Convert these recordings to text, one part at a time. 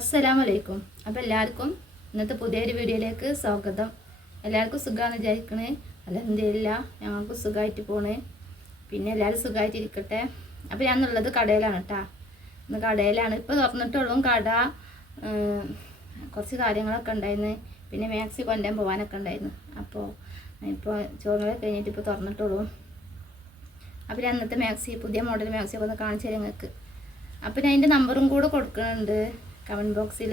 അസ്സലാമലൈക്കും. അപ്പോൾ എല്ലാവർക്കും ഇന്നത്തെ പുതിയൊരു വീഡിയോയിലേക്ക് സ്വാഗതം. എല്ലാവർക്കും സുഖമാണെന്ന് വിചാരിക്കണേ. അൽഹംദുലില്ലാഹ് ഞങ്ങൾക്ക് സുഖമായിട്ട് പോണേ. പിന്നെ എല്ലാവരും സുഖമായിട്ട് ഇരിക്കട്ടെ. അപ്പോൾ ഞാൻ ഉള്ളത് കടയിലാണ് കേട്ടോ. ഇന്ന് കടയിലാണ്. ഇപ്പോൾ തുറന്നിട്ടുള്ളൂ കട. കുറച്ച് കാര്യങ്ങളൊക്കെ ഉണ്ടായിരുന്നു. പിന്നെ മാക്സി കൊണ്ടുവരാൻ പോകാനൊക്കെ ഉണ്ടായിരുന്നു. അപ്പോൾ ഇപ്പോൾ ചോറിനൊക്കെ കഴിഞ്ഞിട്ട് ഇപ്പോൾ തുറന്നിട്ടുള്ളൂ. അപ്പോൾ ഞാൻ ഇന്നത്തെ മാക്സി പുതിയ മോഡൽ മാക്സിയൊക്കെ ഒന്ന് കാണിച്ചു തരാം നിങ്ങൾക്ക്. അപ്പോൾ ഞാൻ അതിൻ്റെ നമ്പറും കൂടെ കൊടുക്കുന്നുണ്ട് കമൻറ്റ് ബോക്സിൽ.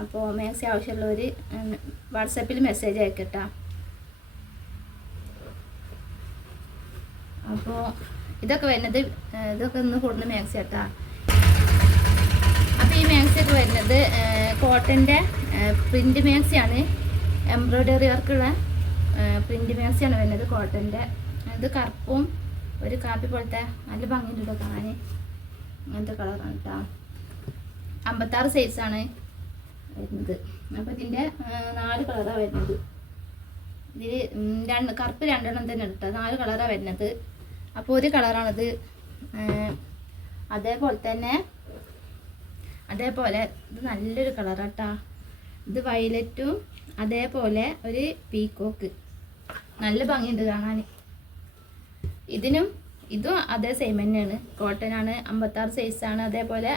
അപ്പോൾ മാക്സി ആവശ്യമുള്ളവർ വാട്സാപ്പിൽ മെസ്സേജ് അയക്കട്ടോ. അപ്പോൾ ഇതൊക്കെ വരുന്നത് ഇതൊക്കെ ഒന്ന് കൊടുക്കുന്ന മാക്സി കേട്ടോ. അപ്പോൾ ഈ മാക്സിയൊക്കെ വരുന്നത് കോട്ടൻ്റെ പ്രിൻ്റ് മാക്സിയാണ്. എംബ്രോയ്ഡറി വർക്കുള്ള പ്രിൻ്റ് മാക്സിയാണ് വരുന്നത് കോട്ടൻ്റെ. ഇത് കറുപ്പും ഒരു കാപ്പി പോലത്തെ നല്ല ഭംഗിയുണ്ടോ കാണാൻ. അങ്ങനത്തെ കളറാണ് കേട്ടോ. 56 സൈസാണ് വരുന്നത്. അപ്പോൾ ഇതിൻ്റെ 4 കളറാണ് വരുന്നത്. ഇതിൽ കറുപ്പ് 2 തന്നെ എടുത്ത 4 കളറാണ് വരുന്നത്. അപ്പോൾ ഒരു കളറാണിത്. അതേപോലെ ഇത് നല്ലൊരു കളറാട്ടോ. ഇത് വയലറ്റും അതേപോലെ ഒരു പീക്കോക്ക് നല്ല ഭംഗിയുണ്ട് കാണാൻ. ഇതും അതേ സെയിം തന്നെയാണ്. കോട്ടനാണ്. 56 സൈസാണ്. അതേപോലെ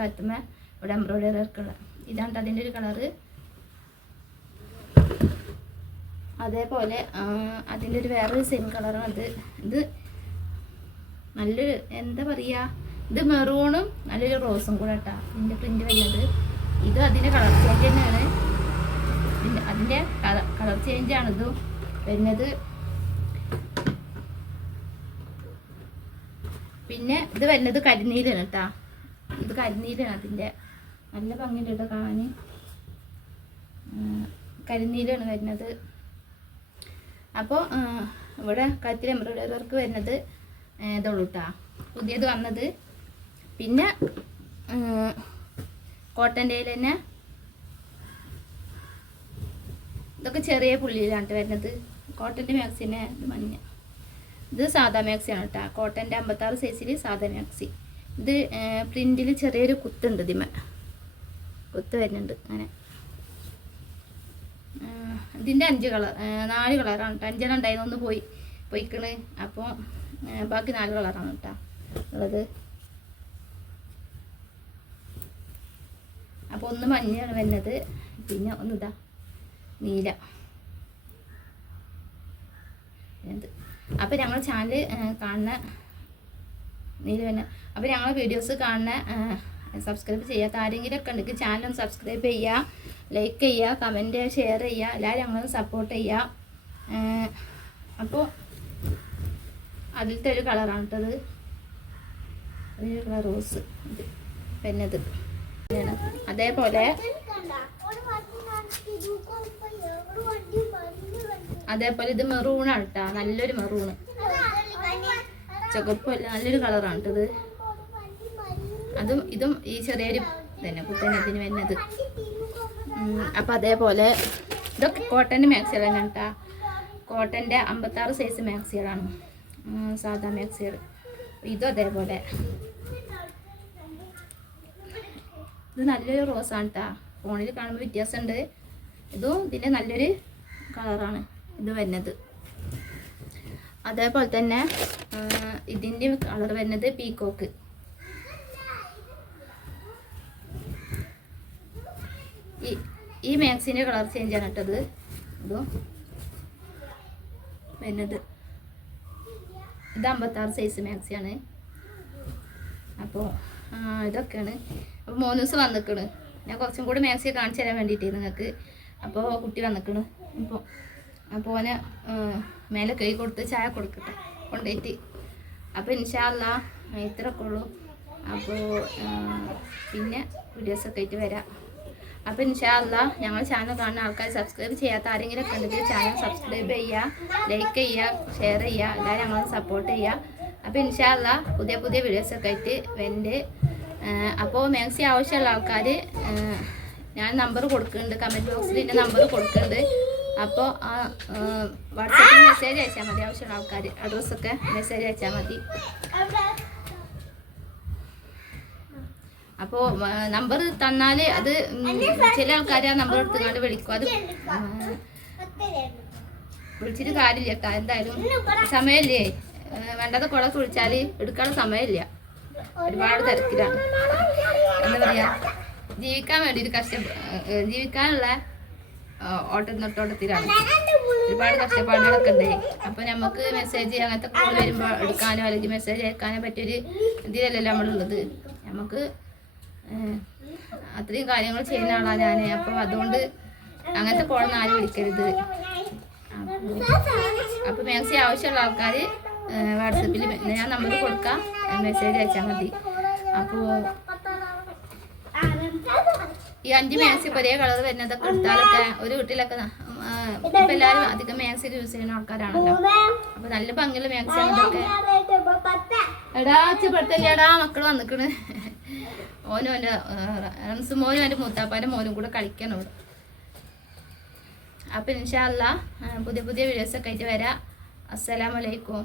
കത്തുമ്മ ഇവിടെ എംബ്രോയ്ഡറി വർക്കുള്ള ഇതാണ് അതിൻ്റെ ഒരു കളറ്. അതേപോലെ അതിൻ്റെ ഒരു വേറൊരു സെയിം കളറാണ് ഇത് നല്ലൊരു എന്താ പറയുക, ഇത് മെറൂണും നല്ലൊരു റോസും കൂടെ കേട്ടോ ഇതിൻ്റെ പ്രിൻ്റ് വരുന്നത്. ഇത് അതിൻ്റെ കളർ ചേഞ്ച് തന്നെയാണ്. അതിൻ്റെ കളർ ചേഞ്ചാണ് ഇത് വരുന്നത്. പിന്നെ ഇത് വരുന്നത് കരിനീലാണ് കേട്ടോ. ഇത് കരിനീലാണ്. അതിൻ്റെ നല്ല ഭംഗിയുണ്ട് കേട്ടോ കാണാൻ. കരിനീലാണ് വരുന്നത്. അപ്പോൾ ഇവിടെ കഴുത്തിൽ എംബ്രോയ്ഡറി വർക്ക് വരുന്നത് ഇതുള്ളൂ കേട്ടോ പുതിയത് വന്നത്. പിന്നെ കോട്ടൻ്റെ തന്നെ ഇതൊക്കെ ചെറിയ പുള്ളിയിലാണ് വരുന്നത്. കോട്ടൻ്റെ മാക്സിന് ഇത് മഞ്ഞ. ഇത് സാധാ മാക്സിയാണ് കേട്ടോ. കോട്ടൻ്റെ 56 സൈസിൽ സാധാ മാക്സി. ഇത് പ്രിൻറ്റിൽ ചെറിയൊരു കുത്തുണ്ട്. കുത്ത് വരുന്നുണ്ട് അങ്ങനെ. ഇതിൻ്റെ 4 കളറാണ് കേട്ടോ. 5 ഉണ്ടായിരുന്നു, ഒന്ന് പോയിക്കണ്. അപ്പോൾ ബാക്കി 4 കളറാണ് കേട്ടോ ഉള്ളത്. അപ്പോൾ ഒന്ന് മഞ്ഞയാണ് വരുന്നത്. പിന്നെ ഒന്നിതാ നീല. അപ്പോൾ ഞങ്ങളുടെ ചാനൽ കാണുന്ന നീല തന്നെ. അപ്പോൾ ഞങ്ങളുടെ വീഡിയോസ് കാണുന്ന സബ്സ്ക്രൈബ് ചെയ്യാത്ത ആരെങ്കിലും ഒക്കെ ഉണ്ടെങ്കിൽ ചാനൽ ഒന്ന് സബ്സ്ക്രൈബ് ചെയ്യുക, ലൈക്ക് ചെയ്യുക, കമൻറ്റ് ഷെയർ ചെയ്യുക. എല്ലാവരും ഞങ്ങളൊന്ന് സപ്പോർട്ട് ചെയ്യുക. അപ്പോൾ അതിലത്തെ ഒരു കളറാണ് കേട്ടത്. ഒരു കളർ റോസ് ഇത് വരുന്നത്. അതേപോലെ ഇത് മെറൂണാണ് കേട്ടോ. നല്ലൊരു മെറൂണ്, ചുവപ്പല്ല, നല്ലൊരു കളറാണ് കേട്ടത്. ഇതും ഈ ചെറിയൊരു തന്നെ കുത്തനത്തിന് വരുന്നത്. അപ്പം അതേപോലെ ഇതൊക്കെ കോട്ടൻ്റെ മാക്സികളാണ് കേട്ടോ. കോട്ടൻ്റെ 56 സൈസ് മാക്സികളാണ് സാധാ മാക്സികൾ. ഇതും അതേപോലെ ഇത് നല്ലൊരു റോസാണ് കേട്ടോ. ഫോണിൽ കാണുമ്പോൾ വ്യത്യാസമുണ്ട്. ഇതും ഇതിൻ്റെ നല്ലൊരു കളറാണ് ഇത് വരുന്നത്. അതേപോലെ തന്നെ ഇതിൻ്റെ കളർ വരുന്നത് പീക്കോക്ക്. ഈ മാക്സിൻ്റെ കളർ ചേഞ്ചാണ് കേട്ടത്. ഇതും വരുന്നത് ഇത് 56 സൈസ് മാക്സിയാണ്. അപ്പോൾ ഇതൊക്കെയാണ്. അപ്പോൾ 3 ദിവസം വന്നിക്കണ്. ഞാൻ കുറച്ചും കൂടി മാക്സി കാണിച്ചു തരാൻ വേണ്ടിയിട്ട് നിങ്ങൾക്ക്. അപ്പോൾ കുട്ടി വന്നിക്കണ്. അപ്പോൾ ഓനെ മേലെ കൈ കൊടുത്ത് ചായ കൊടുക്കട്ടെ കൊണ്ടുപോയിട്ട്. അപ്പോൾ ഇൻഷാ അല്ലാഹ് ഇത്രയൊക്കെ ഉള്ളൂ. അപ്പോൾ പിന്നെ വീഡിയോസൊക്കെ ആയിട്ട് വരാം. അപ്പോൾ ഇൻഷാ അല്ലാഹ് ഞങ്ങൾ ചാനൽ കാണുന്ന ആൾക്കാർ സബ്സ്ക്രൈബ് ചെയ്യാത്ത ആരെങ്കിലും ഒക്കെ ഉണ്ടെങ്കിൽ ചാനൽ സബ്സ്ക്രൈബ് ചെയ്യുക, ലൈക്ക് ചെയ്യുക, ഷെയർ ചെയ്യുക. എല്ലാവരും ഞങ്ങളെ സപ്പോർട്ട് ചെയ്യുക. അപ്പോൾ ഇൻഷാ അല്ലാഹ് പുതിയ വീഡിയോസൊക്കെ ആയിട്ട് വരുന്നുണ്ട്. അപ്പോൾ മാക്സി ആവശ്യമുള്ള ആൾക്കാർ ഞാൻ നമ്പർ കൊടുക്കുന്നുണ്ട്. കമൻറ്റ് ബോക്സിൽ എൻ്റെ നമ്പർ കൊടുക്കുന്നുണ്ട്. അപ്പോൾ വാട്സാപ്പിൽ മെസ്സേജ് അയച്ചാൽ മതി. ആവശ്യമുള്ള ആൾക്കാർ അഡ്രസ്സൊക്കെ മെസ്സേജ് അയച്ചാൽ മതി. അപ്പോൾ നമ്പർ തന്നാൽ അത് ചില ആൾക്കാർ ആ നമ്പർ എടുത്തുകൊണ്ട് വിളിക്കും. അത് വിളിച്ചിട്ട് കാര്യമില്ല കേട്ടോ. എന്തായാലും സമയമില്ലേ, വേണ്ടത് കുളക്ക് വിളിച്ചാൽ എടുക്കാനുള്ള സമയമില്ല, ഒരുപാട് തിരക്കിലാണ്. എന്താ പറയുക, ജീവിക്കാൻ വേണ്ടിയിട്ട് ജീവിക്കാനുള്ള ഓട്ടത്തിലാണ്. ഒരുപാട് കഷ്ടപ്പാടുകളൊക്കെ ഉണ്ട്. അപ്പോൾ നമുക്ക് മെസ്സേജ് അങ്ങനത്തെ കോൾ വരുമ്പോൾ എടുക്കാനോ അല്ലെങ്കിൽ മെസ്സേജ് അയക്കാനോ പറ്റിയൊരു ഇതിലല്ലല്ലോ നമ്മളുള്ളത്. നമുക്ക് അത്രയും കാര്യങ്ങൾ ചെയ്യുന്ന ആളാണ് ഞാൻ. അപ്പോൾ അതുകൊണ്ട് അങ്ങനത്തെ കോളൊന്നും ആരും വിളിക്കരുത്. അപ്പോൾ മാക്സിമം ആവശ്യമുള്ള ആൾക്കാർ വാട്സപ്പിൽ ഞാൻ നമ്പർ കൊടുക്കാം, മെസ്സേജ് അയച്ചാൽ മതി. അപ്പോൾ ഈ 5 മാക്സി ഒരേ കളർ വരുന്നതൊക്കെ എടുത്താലൊക്കെ ഒരു വീട്ടിലൊക്കെ ഇപ്പം എല്ലാവരും അധികം മാക്സി യൂസ് ചെയ്യുന്ന ആൾക്കാരാണല്ലോ. അപ്പോൾ നല്ല ഭംഗിയുള്ള മാക്സിയാണ് ഇതൊക്കെ. എടാ ഒച്ചപ്പെടുത്തല്ലേടാ, മക്കൾ വന്നിക്കണ്. ഓനും എൻ്റെ റംസ് മോനും എൻ്റെ മൂത്താപ്പാൻ്റെ മോനും കൂടെ കളിക്കാനോട്. അപ്പോൾ ഇൻഷാ അല്ലാ പുതിയ വീഡിയോസൊക്കെ ആയിട്ട് വരാം. അസ്സലാമു അലൈക്കും.